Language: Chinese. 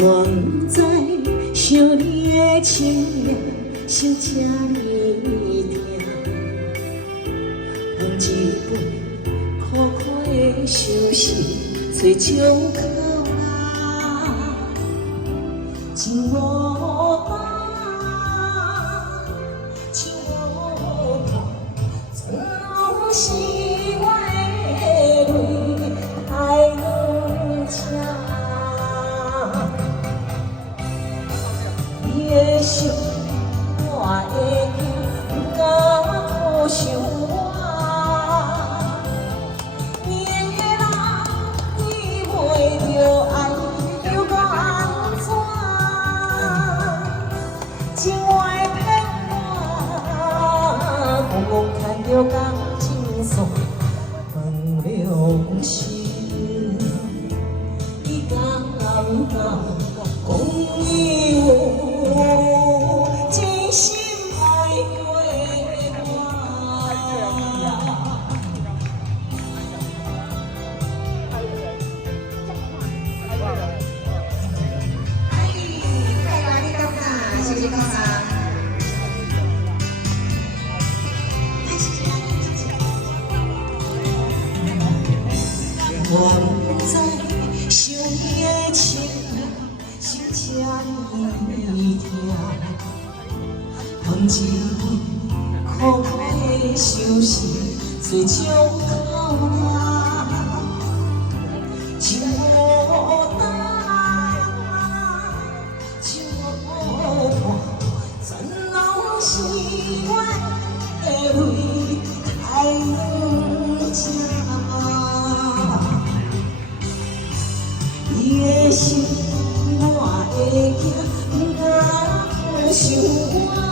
我不知想你的深夜是这呢痛，捧一杯苦苦的相思，找种口啦，情无伴，情无伴，全拢是我的泪太浓情。你的心，我的情，不敢靠想我。年月老，你袂着爱，又搁安怎？情话骗我，戆戆牵着感情线，问良心，你敢不敢讲你有？真心爱过我，太阳你感觉？谢谢高三。我不知想你的深夜是这呢痛，捧一杯苦苦的相思，找种口啦，情无胆，情无伴，全拢是我的泪太浓情。你的心，我的情，不敢靠想我。